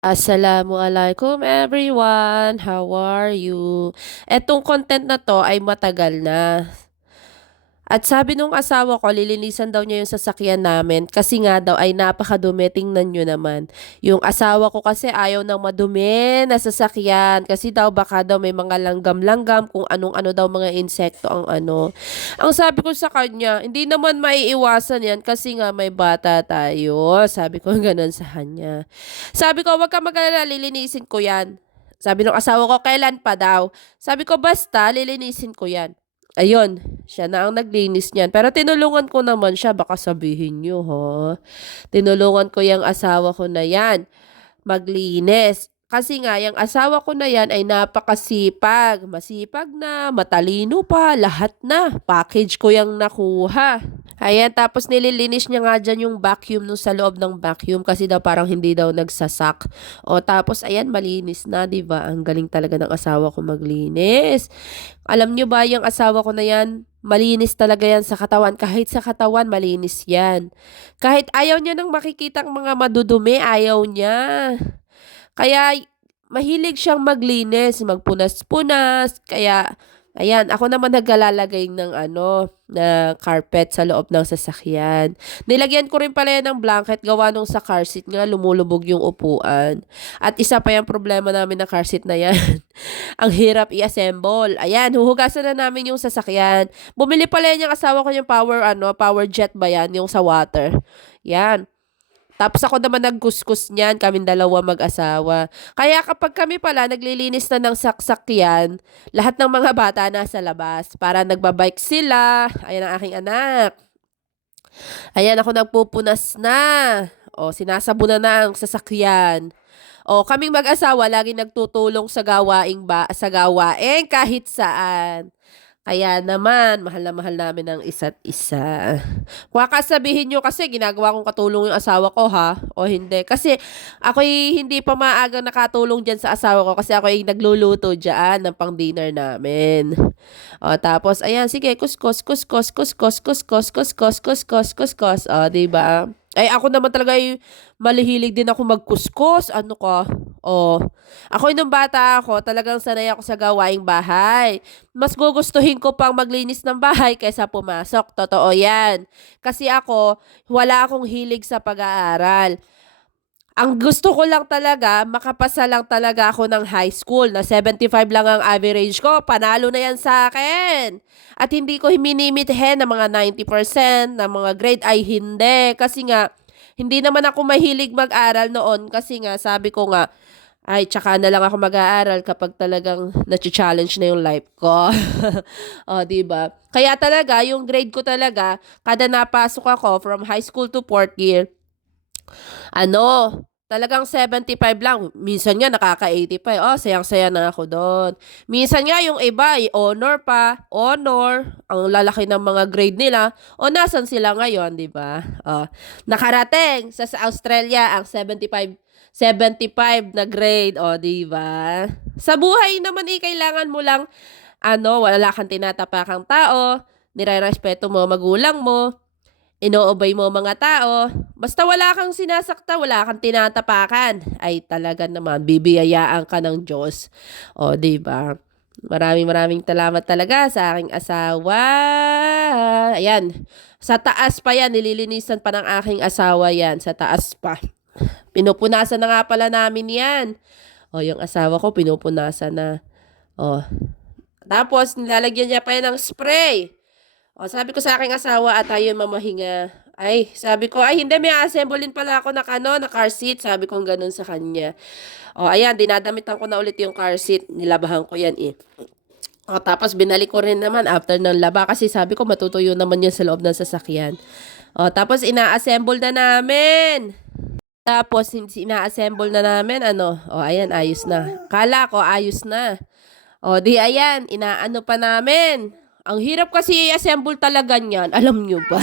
Assalamualaikum everyone! How are you? Etong content na 'to ay matagal na. At sabi nung asawa ko lilinisan daw niya yung sasakyan namin kasi nga daw ay napakadumi, tingnan niyo naman. Yung asawa ko kasi ayaw ng madumi na sasakyan kasi daw baka daw may mga langgam-langgam kung anong-ano daw mga insekto ang ano. Ang sabi ko sa kanya, hindi naman maiiwasan yan kasi nga may bata tayo. Sabi ko gano'n sa kanya. Sabi ko, "Wag kang mag-alala, lilinisin ko 'yan." Sabi ng asawa ko, "Kailan pa daw?" Sabi ko, "Basta lilinisin ko 'yan." Ayun, siya na ang naglinis niyan. Pero tinulungan ko naman siya, baka sabihin niyo, ha. Tinulungan ko yung asawa ko na 'yan maglinis. Kasi nga yung asawa ko na 'yan ay napakasipag, masipag na, matalino pa, lahat na. Package ko yang nakuha. Ayan, tapos nililinis niya nga diyan yung vacuum nung sa loob ng vacuum kasi daw parang hindi daw nagsasak. O tapos ayan, malinis na, 'di ba? Ang galing talaga ng asawa ko maglinis. Alam niyo ba yung asawa ko na 'yan, malinis talaga 'yan sa katawan, kahit sa katawan malinis 'yan. Kahit ayaw niya ng makikitang mga madudumi, ayaw niya. Kaya mahilig siyang maglinis, magpunas-punas, kaya ayan, ako naman naglalagay ng ano, na carpet sa loob ng sasakyan. Nilagyan ko rin pala yan ng blanket gawa nung sa car seat nga lumulubog yung upuan. At isa pa yung problema namin na car seat na yan, ang hirap i-assemble. Ayan, huhugasan na namin yung sasakyan. Bumili pala yan yung asawa ko yung power jet ba yan, yung sa water. Yan. Tapos ako naman nagkuskus niyan, kaming dalawa mag-asawa. Kaya kapag kami pala naglilinis na ng saksakyan, lahat ng mga bata nasa labas. Para nagbabike sila. Ayan ang aking anak. Ayan ako nagpupunas na. O, sinasabunan na ang sasakyan. O, kaming mag-asawa lagi nagtutulong sa gawain kahit saan. Kaya naman, mahal na mahal namin ang isa't isa. Baka sabihin niyo kasi ginagawa kong katulong yung asawa ko ha, o hindi. Kasi ako'y hindi pa maagang nakatulong diyan sa asawa ko kasi ako'y nagluluto diyan ng pang-dinner namin. O tapos ayan, sige kuskus, kuskus, kuskus, kuskus, kuskus, kuskus, kuskus. O, 'di ba? Ay ako naman talaga ay malihilig din ako magkuskus. Ano ka? O, ako nung bata ako, talagang sanay ako sa gawaing bahay. Mas gugustuhin ko pang maglinis ng bahay kaysa pumasok. Totoo 'yan. Kasi ako, wala akong hilig sa pag-aaral. Ang gusto ko lang talaga, makapasa lang talaga ako ng high school na 75 lang ang average ko, panalo na 'yan sa akin. At hindi ko minimitihin ng mga 90% ng mga grade ay hindi. Kasi nga, hindi naman ako mahilig mag-aral noon kasi nga sabi ko nga, ay tsaka na lang ako mag-aaral kapag talagang nacha-challenge na yung life ko. Oh, 'di ba? Kaya talaga yung grade ko talaga, kada napasok ako from high school to 4th year, ano, talagang 75 lang. Minsan nga nakaka-85. Oh, sayang-saya na ako do'n. Minsan nga yung iba ay honor pa, honor. Ang lalaki ng mga grade nila. O nasan sila ngayon, 'di ba? Oh, nakarating sa Australia ang 75 na grade, oh, 'di ba? Sa buhay naman kailangan mo lang wala kang tinatapakang tao, nirerespeto mo magulang mo, ino-obey mo mga tao, basta wala kang sinasaktan, wala kang tinatapakan, ay talaga naman bibiyayaan ka ng Diyos. O, 'di ba? Maraming maraming salamat talaga sa aking asawa. Ayan, sa taas pa 'yan, nililinisan pa ng aking asawa 'yan, sa taas pa. Pinupunasan na nga pala namin 'yan. O, yung asawa ko pinupunasan na. O, tapos nilalagyan niya pa 'yan ng spray. O sabi ko sa aking asawa at ayun mamahinga. Ay, sabi ko, "Ay hindi, may a-assemblein pala ako na car seat." Sabi kong gano'n sa kanya. O ayan, dinadamitan ko na ulit yung car seat, nilabahan ko 'yan, eh. O tapos binalik ko rin naman after ng laba kasi sabi ko matutuyo naman 'yan sa loob ng sasakyan. O tapos ina-assemble na namin. Tapos ina-assemble na namin o ayan ayos na. Akala ko ayos na. O 'di ayan, inaano pa namin. Ang hirap kasi i-assemble talaga niyan, alam niyo ba?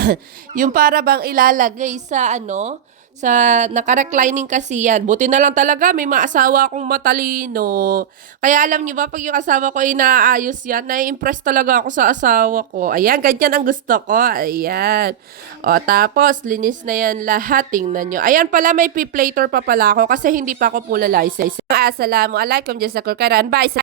Yung para bang ilalagay sa Naka-reclining kasi yan. Buti na lang talaga may mga asawa akong matalino. Kaya alam niyo ba, pag yung asawa ko inaayos yan, nai-impress talaga ako sa asawa ko. Ayan, ganyan ang gusto ko. Ayan. O, tapos, linis na yan lahat. Tingnan nyo. Ayan pala, may p-plater pa pala ako kasi hindi pa ako pula license. Assalamualaikum, jazakallah khairan. Bye.